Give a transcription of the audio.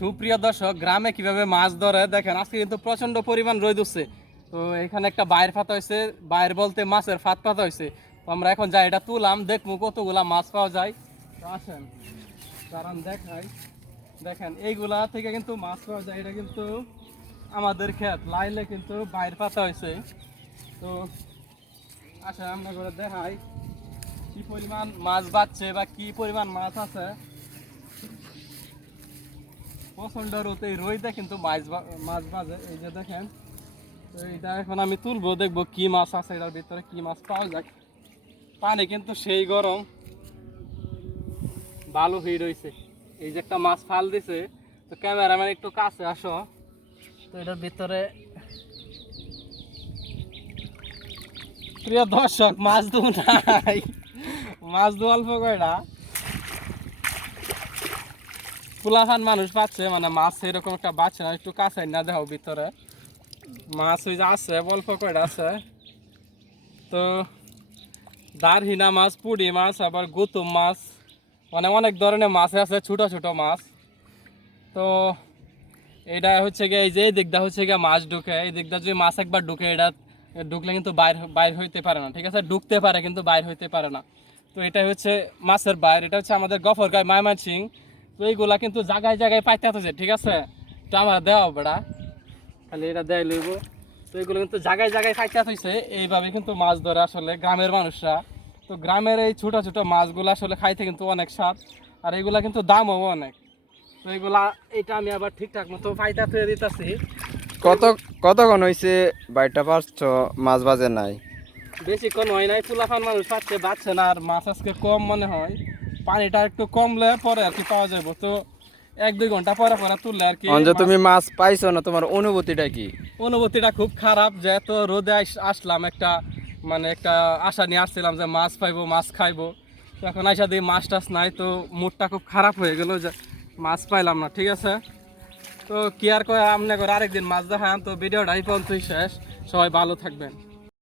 সুপ্রিয় দর্শক, গ্রামে কিভাবে মাছ ধরে দেখেন। আজকে কিন্তু প্রচন্ড পরিমাণ রোদ উঠছে। তো এখানে একটা বাইরের ফাতা হয়েছে, বাইর বলতে মাছের ফাত পাতা হয়েছে। তো আমরা এখন যাই, এটা তুলাম, দেখবো কতগুলা মাছ পাওয়া যায়। তো আসেন কারণ দেখাই, দেখেন এইগুলা থেকে কিন্তু মাছ পাওয়া যায়। এটা কিন্তু আমাদের ক্ষেত লাইলে কিন্তু বাইর পাতা হয়েছে। তো আসেন আমরা করে দেখাই কি পরিমাণ মাছ বাচ্ছে বা কি পরিমাণ মাছ আছে। প্রচন্ড রোদে রোদে কিন্তু মাছ বাজে, এই যে দেখেন। তো এটা এখন আমি তুলবো, দেখবো কি মাছ আছে এটার ভিতরে, কি মাছ পাওয়া যায়। পানি কিন্তু সেই গরম, ভালো ভিড় হয়েছে। এই যে একটা মাছ ফাল দিছে। তো ক্যামেরাম্যান একটু কাছে আসো। তো এটার ভিতরে প্রিয় দর্শক, মাছ দু নাই, মাছ দু অল্প কয়টা। ফুলাফান মানুষ পাচ্ছে, মানে মাছ এরকম একটা বাচ্ছে না। একটু কাছে না দেখো ভিতরে মাছ ওই যে আছে, অল্প কয়টা আছে। তো দারহিনা মাছ, পুঁটি মাছ, আবার গুতুম মাছ, মানে অনেক ধরনের মাছ আছে, ছোট ছোট মাছ। তো এটা হচ্ছে গিয়ে এই যে এই দিকটা হচ্ছে গিয়ে মাছ ঢুকে, এই দিকটা যদি মাছ একবার ঢুকে, এটা ঢুকলে কিন্তু বাইর হইতে পারে না, ঠিক আছে। ঢুকতে পারে কিন্তু বাইর হইতে পারে না। তো এটা হচ্ছে মাছের বাইর, এটা হচ্ছে আমাদের গফরগাঁও ময়মনসিংহ। তো এইগুলা কিন্তু জায়গায় জায়গায় পাইতে আছে, ঠিক আছে। তো আমার দেওয়া বেড়া খালি এটা দেয় লইব। তো এগুলো কিন্তু জায়গায় জায়গায় পাইতে হয়েছে, এইভাবে কিন্তু মাছ ধরে আসলে গ্রামের মানুষরা। তো গ্রামের এই ছোট ছোট মাছগুলো আসলে খাইতে কিন্তু অনেক স্বাদ, আর এগুলা কিন্তু দামও অনেক। তো এগুলা, এটা আমি আবার ঠিকঠাক মতো ফাইটা তুলে দিতেছি। কত কতক্ষণ হয়েছে বাইরটা পারছ মাছ বাজে নাই? বেশিক্ষণ হয় নাই, ফুলাফান মানুষ পাচ্ছে, বাচ্ছে না। আর মাছ আজকে কম মনে হয়, পানিটা একটু কমলে পরে আর কি পাওয়া যাবো। তো 1-2 ঘন্টা পরে পরে তুললে আর কি যে তুমি মাছ পাইছো না, তোমার অনুভূতিটা কি? অনুভূতিটা খুব খারাপ। যে এত রোদে আসলাম, একটা মানে একটা আশা নিয়ে আসছিলাম যে মাছ পাইবো, মাছ খাইবো। তো এখন আইসা দিই মাছ টাছ নাই, তো মুডটা খুব খারাপ হয়ে গেল যে মাছ পাইলাম না, ঠিক আছে। তো কি আর কয়, আপনি করে আরেকদিন মাছ দেখান। তো ভিডিওটা এই পর্যন্তই শেষ। সবাই ভালো থাকবেন।